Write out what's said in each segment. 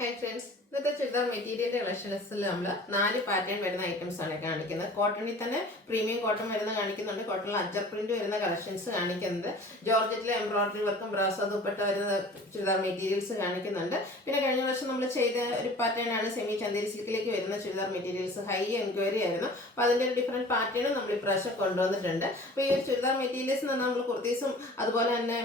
Hi friends, ഇന്നത്തെ ചുരിദാർ മെറ്റീരിയലിന്റെ കളക്ഷൻസിൽ നമ്മൾ 4 പാറ്റേൺ വരുന്ന ഐറ്റംസ് ആണ് കാണിക്കുന്നത്. കോട്ടണിൽ തന്നെ പ്രീമിയം കോട്ടൺ വരുന്ന കാണിക്കുന്നുണ്ട്. കോട്ടണിൽ അജർ പ്രിന്റ് വരുന്ന കളക്ഷൻസ് കാണിക്കുന്നുണ്ട്. ജോർജറ്റിലെ എംബ്രോയിഡറി വർക്കും ബ്രാസോ ദുപ്പട്ട വരുന്ന ചുരിദാർ മെറ്റീരിയൽസ് കാണിക്കുന്നുണ്ട്. പിന്നെ കഴിഞ്ഞ വർഷം നമ്മൾ ചെയ്ത ഒരു പാറ്റേൺ ആണ് സെമി ചന്തേരി സിൽക്കിലേക്ക് വരുന്ന ചുരിദാർ മെറ്റീരിയൽസ്. ഹൈ എൻക്വയറി ആയിരുന്നു. അപ്പോൾ അതിൻ്റെ ഒരു ഡിഫറെൻറ്റ് പാറ്റേണും നമ്മൾ ഇപ്രാവശ്യം കൊണ്ടുവന്നിട്ടുണ്ട്. അപ്പോൾ ഈ ഒരു ചുരിദാർ മെറ്റീരിയൽസ് എന്ന് പറഞ്ഞാൽ നമ്മൾ കുർത്തീസും അതുപോലെ തന്നെ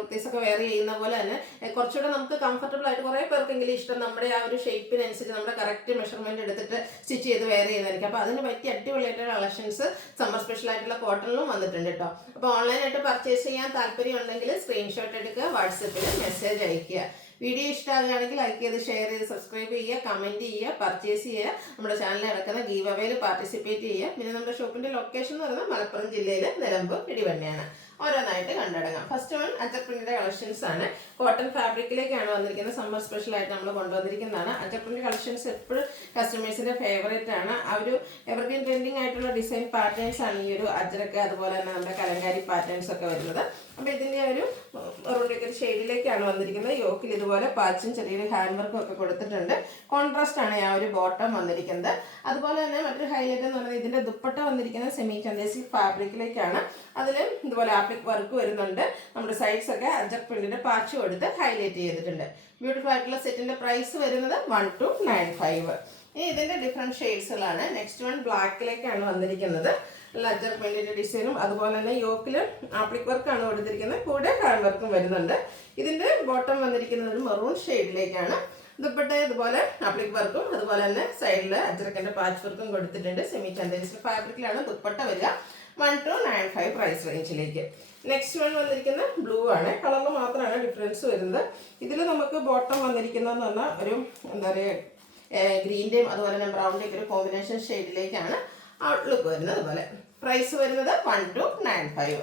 കുർത്തീസൊക്കെ വെയർ ചെയ്യുന്ന പോലെ തന്നെ കുറച്ചുകൂടെ നമുക്ക് കംഫർട്ടബിൾ ആയിട്ട് കുറേ പേർക്കെങ്കിലും ഇഷ്ടം നമ്മുടെ ആ ഒരു ഷേപ്പിനനുസരിച്ച് നമ്മുടെ കറക്റ്റ് മെഷർമെന്റ് എടുത്തിട്ട് സ്റ്റിച്ച് ചെയ്ത് വെയർ ചെയ്തായിരിക്കും. അപ്പോൾ അതിന് പറ്റിയ അടിപൊളിയായിട്ടുള്ള കളക്ഷൻസ് സമ്മർ സ്പെഷ്യൽ ആയിട്ടുള്ള കോട്ടണിലും വന്നിട്ടുണ്ട് കേട്ടോ. അപ്പോൾ ഓൺലൈനായിട്ട് പർച്ചേസ് ചെയ്യാൻ താല്പര്യം ഉണ്ടെങ്കിൽ സ്ക്രീൻഷോട്ട് എടുക്കുക, വാട്സപ്പിൽ മെസ്സേജ് അയയ്ക്കുക. വീഡിയോ ഇഷ്ടമാകുകയാണെങ്കിൽ ലൈക്ക് ചെയ്ത് ഷെയർ ചെയ്ത് സബ്സ്ക്രൈബ് ചെയ്യുക, കമൻറ്റ് ചെയ്യുക, പർച്ചേസ് ചെയ്യുക. നമ്മുടെ ചാനലിൽ നടക്കുന്ന ഗീവ് അവേയിൽ പാർട്ടിസിപ്പേറ്റ് ചെയ്യുക. പിന്നെ നമ്മുടെ ഷോപ്പിൻ്റെ ലൊക്കേഷൻ എന്ന് പറയുന്നത് മലപ്പുറം ജില്ലയിലെ നിലമ്പൂർ ഇടിവണ്ണയാണ്. ഓരോന്നായിട്ട് കണ്ടടങ്ങാം. ഫസ്റ്റ് വൺ അജർ പ്രിന്റിന്റെ കളക്ഷൻസ് ആണ്. കോട്ടൺ ഫാബ്രിക്കിലേക്കാണ് വന്നിരിക്കുന്നത്. സമ്മർ സ്പെഷ്യൽ ആയിട്ട് നമ്മൾ കൊണ്ടുവന്നിരിക്കുന്നതാണ്. അജർ പ്രിന്റ് കളക്ഷൻസ് എപ്പോഴും കസ്റ്റമേഴ്സിന്റെ ഫേവറേറ്റ് ആണ്. ആ ഒരു എവർഗ്രീൻ ട്രെൻഡിങ് ആയിട്ടുള്ള ഡിസൈൻ പാറ്റേൺസ് ആണ് ഈ ഒരു അജറൊക്കെ അതുപോലെ തന്നെ നമ്മുടെ കലങ്കാരി പാറ്റേൺസ് ഒക്കെ വരുന്നത്. അപ്പോൾ ഇതിന്റെ ഒരു മെറൂണിന്റെ ഒരു ഷെയ്ഡിലേക്കാണ് വന്നിരിക്കുന്നത്. യോക്കിൽ ഇതുപോലെ പാച്ചും ചെറിയൊരു ഹാൻഡ് വർക്കും ഒക്കെ കൊടുത്തിട്ടുണ്ട്. കോൺട്രാസ്റ്റ് ആണ് ആ ഒരു ബോട്ടം വന്നിരിക്കുന്നത്. അതുപോലെ തന്നെ മറ്റൊരു ഹൈലൈറ്റ് എന്ന് പറയുന്നത് ഇതിന്റെ ദുപ്പട്ട വന്നിരിക്കുന്നത് സെമി ചന്തേരി ഫാബ്രിക്കിലേക്കാണ്. അതിൽ ഇതുപോലെ ആപ്ലിക് വർക്ക് വരുന്നുണ്ട്. നമ്മുടെ സൈഡ്സ് ഒക്കെ അജർ പ്രിന്റിന്റെ പാച്ച് കൊടുത്ത് ഹൈലൈറ്റ് ചെയ്തിട്ടുണ്ട്. ബ്യൂട്ടിഫുൾ ആയിട്ടുള്ള സെറ്റിന്റെ പ്രൈസ് വരുന്നത് 1295. ഇനി ഇതിന്റെ ഡിഫറെന്റ് ഷെയ്ഡ്സുകളാണ്. നെക്സ്റ്റ് വൺ ബ്ലാക്കിലേക്കാണ് വന്നിരിക്കുന്നത്. അജർ പ്രിന്റിന്റെ ഡിസൈനും അതുപോലെ തന്നെ യോക്കിൽ ആപ്ലിക് വർക്കാണ് കൊടുത്തിരിക്കുന്നത്. കൂടെ ഹാൻഡ് വർക്കും വരുന്നുണ്ട്. ഇതിന്റെ ബോട്ടം വന്നിരിക്കുന്നത് ഒരു മെറൂൺ ഷെയ്ഡിലേക്കാണ്. ദുപ്പട്ട ഇതുപോലെ ആപ്ലിക് വർക്കും അതുപോലെ തന്നെ സൈഡിൽ അജറക്കിന്റെ പാച്ച് വർക്കും കൊടുത്തിട്ടുണ്ട്. സെമി ചന്തേരി ഫാബ്രിക്കിലാണ് ദുപ്പട്ട വരിക. 1295 പ്രൈസ് റേഞ്ചിലേക്ക്. നെക്സ്റ്റ് വൺ വന്നിരിക്കുന്ന ബ്ലൂ ആണ്. കളറിൽ മാത്രമാണ് ഡിഫറൻസ് വരുന്നത്. ഇതിൽ നമുക്ക് ബോട്ടം വന്നിരിക്കുന്നതെന്ന് പറഞ്ഞാൽ ഒരു എന്താ പറയുക ഗ്രീൻ്റെയും അതുപോലെ തന്നെ ബ്രൗണിൻ്റെയും ഒരു കോമ്പിനേഷൻ ഷെയ്ഡിലേക്കാണ് ഔട്ട്ലുക്ക് വരുന്നത്. അതുപോലെ പ്രൈസ് വരുന്നത് 1295.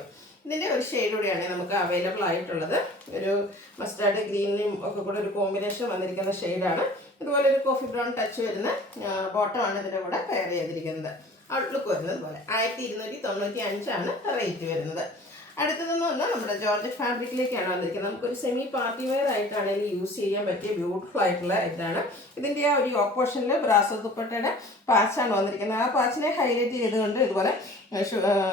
ഇതിൻ്റെ ഒരു ഷെയ്ഡ് കൂടിയാണ് നമുക്ക് അവൈലബിൾ ആയിട്ടുള്ളത്. ഒരു മസ്റ്റാർഡ് ഗ്രീനിലും ഒക്കെ കൂടെ ഒരു കോമ്പിനേഷൻ വന്നിരിക്കുന്ന ഷെയ്ഡാണ്. ഇതുപോലെ ഒരു കോഫി ബ്രൗൺ ടച്ച് വരുന്ന ബോട്ടമാണ് ഇതിൻ്റെ കൂടെ പെയർ ചെയ്തിരിക്കുന്നത്. ഔട്ട്ലുക്ക് വരുന്നത് പോലെ 1295 റേറ്റ് വരുന്നത്. അടുത്തതെന്ന് പറഞ്ഞാൽ നമ്മുടെ ജോർജറ്റ് ഫാബ്രിക്കിലേക്കാണ് വന്നിരിക്കുന്നത്. നമുക്കൊരു സെമി പാർട്ടി വെയർ ആയിട്ടാണ് ഇതിൽ യൂസ് ചെയ്യാൻ പറ്റിയ ബ്യൂട്ടിഫുൾ ആയിട്ടുള്ള ഇതാണ്. ഇതിൻ്റെ ആ ഒരു ഓപ്പോഷനിൽ ബ്രാസോ ദുപ്പട്ടയുടെ പാച്ചാണ് വന്നിരിക്കുന്നത്. ആ പാച്ചിനെ ഹൈലൈറ്റ് ചെയ്തുകൊണ്ട് ഇതുപോലെ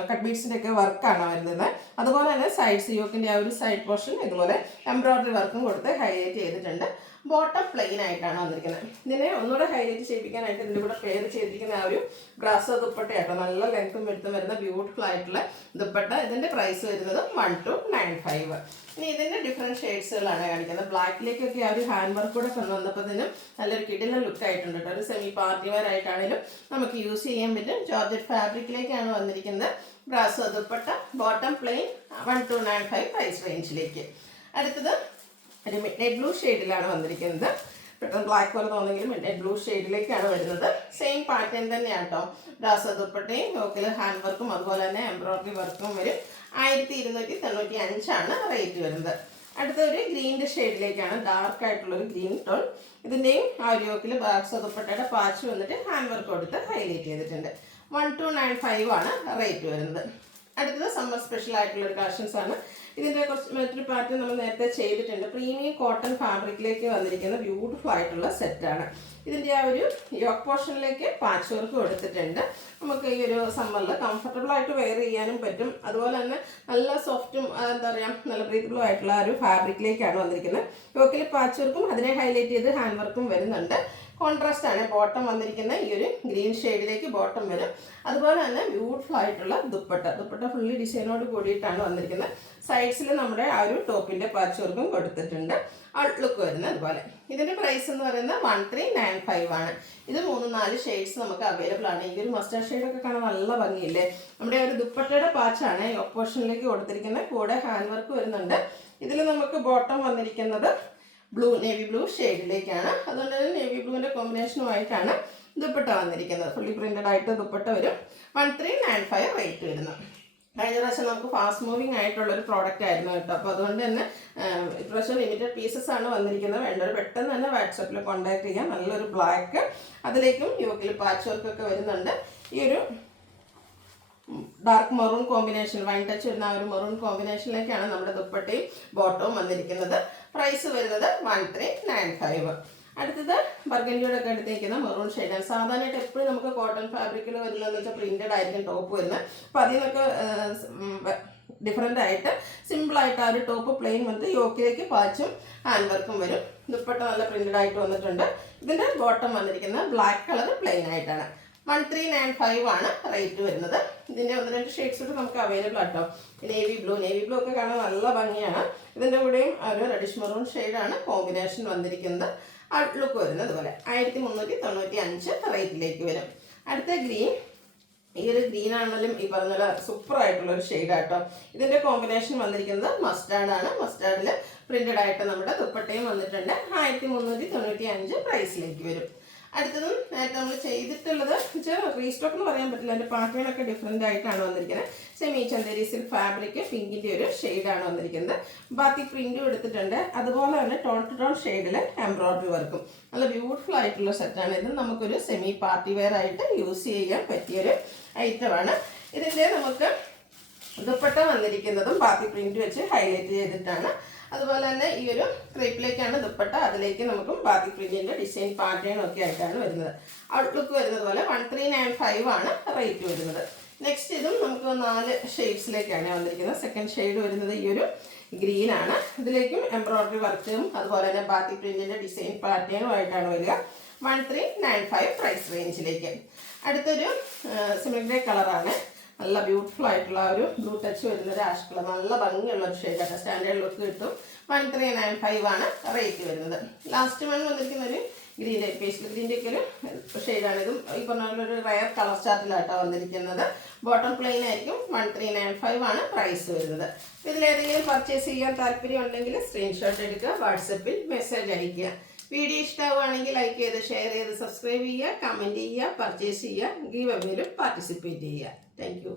കട്ട് ബീഡ്സിൻ്റെ ഒക്കെ വർക്കാണ് വരുന്നത്. അതുപോലെ തന്നെ സൈഡ്സ് യോക്കിൻ്റെ ആ ഒരു സൈഡ് പോർഷൻ ഇതുപോലെ എംബ്രോയിഡറി വർക്കും കൊടുത്ത് ഹൈലൈറ്റ് ചെയ്തിട്ടുണ്ട്. ബോട്ടം പ്ലെയിൻ ആയിട്ടാണ് വന്നിരിക്കുന്നത്. ഇതിനെ ഒന്നുകൂടെ ഹൈലൈറ്റ് ചെയ്യിപ്പിക്കാനായിട്ട് ഇതിൻ്റെ കൂടെ പെയർ ചെയ്തിരിക്കുന്ന ആ ഒരു ബ്രാസോ ദുപ്പട്ടയാട്ടോ. നല്ല ലെങ്ത്തും വെടുത്തും വരുന്ന ബ്യൂട്ടിഫുൾ ആയിട്ടുള്ള ദുപ്പട്ട. ഇതിൻ്റെ പ്രൈസ് വരുന്നത് 1295. ഇനി ഇതിൻ്റെ ഡിഫറെൻറ്റ് ഷെയ്ഡ്സുകളാണ് കാണിക്കുന്നത്. ബ്ലാക്കിലേക്കൊക്കെ ആ ഒരു ഹാൻഡ് വർക്ക് കൂടെ കൊണ്ടുവന്നപ്പോഴത്തേനും നല്ലൊരു കിടിലൻ ലുക്ക് ആയിട്ടുണ്ട് കേട്ടോ. ഒരു സെമി പാർട്ടി വെയർ ആയിട്ടാണെങ്കിലും നമുക്ക് യൂസ് ചെയ്യാൻ പറ്റും. ജോർജറ്റ് ഫാബ്രിക്കിലേക്കാണ് വന്നിരിക്കുന്നത്. Brasso dupatta, bottom plain, 1295 price റേഞ്ചിലേക്ക്. അടുത്തത് ഒരു മിഡ് നൈറ്റ് ബ്ലൂ ഷെയ്ഡിലാണ് വന്നിരിക്കുന്നത്. പെട്ടെന്ന് ബ്ലാക്ക് പോലെ തോന്നുമെങ്കിലും മിഡ് നൈറ്റ് ബ്ലൂ ഷെയ്ഡിലേക്കാണ് വരുന്നത്. സെയിം പാറ്റേൺ തന്നെയാണ് കേട്ടോ. ബ്രാസോ ദുപ്പട്ടയും യോക്കിൽ ഹാൻഡ് വർക്കും അതുപോലെ തന്നെ എംബ്രോയിഡറി വർക്കും വരും. 1295 റേറ്റ് വരുന്നത്. അടുത്ത ഒരു ഗ്രീൻ്റെ ഷെയ്ഡിലേക്കാണ്. ഡാർക്ക് ആയിട്ടുള്ളൊരു ഗ്രീൻ ടോൺ. ഇതിൻ്റെയും ആ ഒരു യോക്കിൽ ബ്രാസോ ദുപ്പട്ടയുടെ പാച്ച് വന്നിട്ട് ഹാൻഡ് വർക്ക് കൊടുത്ത് ഹൈലൈറ്റ് ചെയ്തിട്ടുണ്ട്. 1295 റേറ്റ് വരുന്നത്. അടുത്തത് സമ്മർ സ്പെഷ്യൽ ആയിട്ടുള്ള ഒരു കളക്ഷൻസ് ആണ്. ഇതിൻ്റെ കുറച്ച് മറ്റൊരു പാറ്റേൺ നമ്മൾ നേരത്തെ ചെയ്തിട്ടുണ്ട്. പ്രീമിയം കോട്ടൺ ഫാബ്രിക്കിലേക്ക് വന്നിരിക്കുന്ന ബ്യൂട്ടിഫുൾ ആയിട്ടുള്ള സെറ്റാണ്. ഇതിൻ്റെ ആ ഒരു യോക്ക് പോർഷനിലേക്ക് പാച്ച് വർക്ക് കൊടുത്തിട്ടുണ്ട്. നമുക്ക് ഈ ഒരു സമ്മറിൽ കംഫർട്ടബിൾ ആയിട്ട് വെയർ ചെയ്യാനും പറ്റും. അതുപോലെ തന്നെ നല്ല സോഫ്റ്റും എന്താ പറയുക നല്ല ബ്രീത്തബിളും ആയിട്ടുള്ള ആ ഒരു ഫാബ്രിക്കിലേക്കാണ് വന്നിരിക്കുന്നത്. യോക്കിൽ പാച്ച് വർക്കും അതിനെ ഹൈലൈറ്റ് ചെയ്ത് ഹാൻഡ് വർക്കും വരുന്നുണ്ട്. കോൺട്രാസ്റ്റ് ആണ് ബോട്ടം വന്നിരിക്കുന്നത്. ഈ ഒരു ഗ്രീൻ ഷെയ്ഡിലേക്ക് ബോട്ടം വരും. അതുപോലെ തന്നെ ബ്യൂട്ടിഫുൾ ആയിട്ടുള്ള ദുപ്പട്ട ഫുള്ളി ഡിസൈനോട് കൂടിയിട്ടാണ് വന്നിരിക്കുന്നത്. സൈഡ്സിൽ നമ്മുടെ ആ ഒരു ടോപ്പിൻ്റെ പാച്ച് വർക്കും കൊടുത്തിട്ടുണ്ട്. ഔട്ട്ലുക്ക് വരുന്നത് അതുപോലെ. ഇതിൻ്റെ പ്രൈസ് എന്ന് പറയുന്നത് 1395 ഇത് 3-4 ഷെയ്ഡ്സ് നമുക്ക് അവൈലബിൾ ആണ്. ഈ ഒരു മസ്റ്റാർഡ് ഷെയ്ഡൊക്കെ കാണാൻ നല്ല ഭംഗിയില്ലേ. നമ്മുടെ ഒരു ദുപ്പട്ടയുടെ പാച്ചാണ് ഈ ഓപ്പോഷനിലേക്ക് കൊടുത്തിരിക്കുന്നത്. കൂടെ ഹാൻഡ് വർക്ക് വരുന്നുണ്ട്. ഇതിൽ നമുക്ക് ബോട്ടം വന്നിരിക്കുന്നത് നേവി ബ്ലൂ ഷെയ്ഡിലേക്കാണ്. അതുകൊണ്ട് തന്നെ നേവി ബ്ലൂവിൻ്റെ കോമ്പിനേഷനുമായിട്ടാണ് ദുപ്പട്ട വന്നിരിക്കുന്നത്. ഫുള്ളി പ്രിന്റഡ് ആയിട്ട് ദുപ്പട്ട വരും. 1395 റേറ്റ് വരുന്നു. കഴിഞ്ഞ പ്രാവശ്യം നമുക്ക് ഫാസ്റ്റ് മൂവിങ് ആയിട്ടുള്ളൊരു പ്രോഡക്റ്റ് ആയിരുന്നു കേട്ടോ. അപ്പോൾ അതുകൊണ്ട് തന്നെ ഇപ്രാവശ്യം ലിമിറ്റഡ് പീസസ് ആണ് വന്നിരിക്കുന്നത്. വേണ്ടവർ പെട്ടെന്ന് തന്നെ വാട്സാപ്പിൽ കോൺടാക്ട് ചെയ്യാം. നല്ലൊരു ബ്ലാക്ക്, അതിലേക്കും യോക്കിൽ പാച്ച് വർക്കൊക്കെ വരുന്നുണ്ട്. ഈ ഒരു dark maroon combination, wine touch വരുന്ന ആ ഒരു മെറൂൺ കോമ്പിനേഷനിലേക്കാണ് നമ്മുടെ ദുപ്പട്ടയും ബോട്ടവും വന്നിരിക്കുന്നത്. പ്രൈസ് വരുന്നത് 1395. അടുത്തത് ബർഗൻഡിയുടെ ഒക്കെ എടുത്തേക്കുന്ന മെറൂൺ ഷെയ്ഡാണ്. സാധാരണയായിട്ട് എപ്പോഴും നമുക്ക് കോട്ടൺ ഫാബ്രിക്കിൽ വരുന്നതെന്ന് വെച്ചാൽ പ്രിന്റഡ് ആയിരിക്കും ടോപ്പ് വരുന്നത്. അപ്പോൾ അതിൽ നിന്നൊക്കെ ഡിഫറെൻ്റ് ആയിട്ട് സിമ്പിളായിട്ട് ആ ഒരു ടോപ്പ് പ്ലെയിൻ വന്നിട്ട് യോക്കിലേക്ക് പാച്ചും ഹാൻഡ് വർക്കും വരും. ദുപ്പട്ട നല്ല പ്രിന്റഡ് ആയിട്ട് വന്നിട്ടുണ്ട്. ഇതിൻ്റെ ബോട്ടം വന്നിരിക്കുന്നത് ബ്ലാക്ക് കളർ പ്ലെയിൻ ആയിട്ടാണ്. 1395 ആണ് റേറ്റ് വരുന്നത്. ഇതിൻ്റെ 1-2 ഷെയ്ഡ്സ് കൂടെ നമുക്ക് അവൈലബിൾ ആട്ടോ. നേവി ബ്ലൂ ഒക്കെ കാണാൻ നല്ല ഭംഗിയാണ്. ഇതിൻ്റെ കൂടെയും ഒരു റെഡിഷ് മെറൂൺ ഷെയ്ഡാണ് കോമ്പിനേഷൻ വന്നിരിക്കുന്നത്. ലുക്ക് വരുന്നത് പോലെ 1395 റേറ്റിലേക്ക് വരും. അടുത്ത ഗ്രീൻ, ഈ ഒരു ഗ്രീൻ ആണെങ്കിലും ഈ പറഞ്ഞ പോലെ സൂപ്പർ ആയിട്ടുള്ള ഒരു ഷെയ്ഡാട്ടോ. ഇതിൻ്റെ കോമ്പിനേഷൻ വന്നിരിക്കുന്നത് മസ്റ്റാർഡാണ്. മസ്റ്റാർഡിൽ പ്രിന്റഡ് ആയിട്ട് നമ്മുടെ ദുപ്പട്ടയും വന്നിട്ടുണ്ട്. 1395 പ്രൈസിലേക്ക് വരും. അടുത്തതും നേരത്തെ നമ്മൾ ചെയ്തിട്ടുള്ളത് റീസ്റ്റോക്ക് എന്ന് പറയാൻ പറ്റില്ല. അതിൻ്റെ പാറ്റേണൊക്കെ ഡിഫറെൻ്റ് ആയിട്ടാണ് വന്നിരിക്കുന്നത്. സെമി ചന്ദേരി സിൽക്ക് ഫാബ്രിക് പിങ്കിൻ്റെ ഒരു ഷെയ്ഡാണ് വന്നിരിക്കുന്നത്. ബാത്തി പ്രിൻറ്റും എടുത്തിട്ടുണ്ട്. അതുപോലെ തന്നെ ടോൺ ടു ടോൺ ഷെയ്ഡിൽ എംബ്രോയ്ഡറി വർക്കും. നല്ല ബ്യൂട്ടിഫുൾ ആയിട്ടുള്ള സെറ്റാണ്. ഇത് നമുക്കൊരു സെമി പാർട്ടി വെയർ ആയിട്ട് യൂസ് ചെയ്യാൻ പറ്റിയൊരു ഐറ്റമാണ്. ഇതിൻ്റെ നമുക്ക് ദുപ്പട്ട വന്നിരിക്കുന്നതും ബാത്തി പ്രിൻറ്റ് വെച്ച് ഹൈലൈറ്റ് ചെയ്തിട്ടാണ്. അതുപോലെ തന്നെ ഈ ഒരു ക്രേപ്പിലേക്കാണ് ദുപ്പട്ട. അതിലേക്ക് നമുക്ക് ബാത്തി പ്രിന്റിന്റെ ഡിസൈൻ പാറ്റേൺ ഒക്കെ ആയിട്ടാണ് വരുന്നത്. ഔട്ട്ലുക്ക് വരുന്നത് പോലെ 1395 ആണ് റേറ്റ് വരുന്നത്. നെക്സ്റ്റ് ഇതും നമുക്ക് 4 ഷെയ്ഡ്സിലേക്കാണ് വന്നിരിക്കുന്നത്. സെക്കൻഡ് ഷെയ്ഡ് വരുന്നത് ഈ ഒരു ഗ്രീൻ ആണ്. ഇതിലേക്കും എംബ്രോയ്ഡറി വർക്കും അതുപോലെ തന്നെ ബാത്തി പ്രിന്റിന്റെ ഡിസൈൻ പാറ്റേണും ആയിട്ടാണ് വരിക. 1395 പ്രൈസ് റേഞ്ചിലേക്ക്. അടുത്തൊരു സിമിലർ ഗ്രേ കളറാണ്. നല്ല ബ്യൂട്ടിഫുൾ ആയിട്ടുള്ള ഒരു ബ്ലൂ ടച്ച് വരുന്ന ഒരു ആഷ് കളർ, നല്ല ഭംഗിയുള്ള ഒരു ഷെയ്ഡാണ്. സ്റ്റാൻഡേർഡ് ലുക്ക് കിട്ടും. 1395 ആണ് റേറ്റ് വരുന്നത്. ലാസ്റ്റ് വൺ വന്നിരിക്കുന്ന ഒരു ഗ്രീൻ ടൈപ്പ് പേസ്റ്റ് ഗ്രീൻ്റെ ഒക്കെ ഒരു ഷെയ്ഡാണ്. ഇതും ഈ പറഞ്ഞ ഒരു റയർ കളർ ചാർട്ടിലായിട്ടാണ് വന്നിരിക്കുന്നത്. ബോട്ടം പ്ലെയിൻ ആയിരിക്കും. 1395 ആണ് പ്രൈസ് വരുന്നത്. ഇതിലേതെങ്കിലും പർച്ചേസ് ചെയ്യാൻ താല്പര്യം ഉണ്ടെങ്കിൽ സ്ക്രീൻഷോട്ട് എടുക്കുക, വാട്സപ്പിൽ മെസ്സേജ് അയയ്ക്കുക. വീഡിയോ ഇഷ്ടമാവുകയാണെങ്കിൽ ലൈക്ക് ചെയ്ത് ഷെയർ ചെയ്ത് സബ്സ്ക്രൈബ് ചെയ്യുക, കമൻറ്റ് ചെയ്യുക, പർച്ചേസ് ചെയ്യുക, ഗീവ് അവേയിലും പാർട്ടിസിപ്പേറ്റ് ചെയ്യുക. Thank you.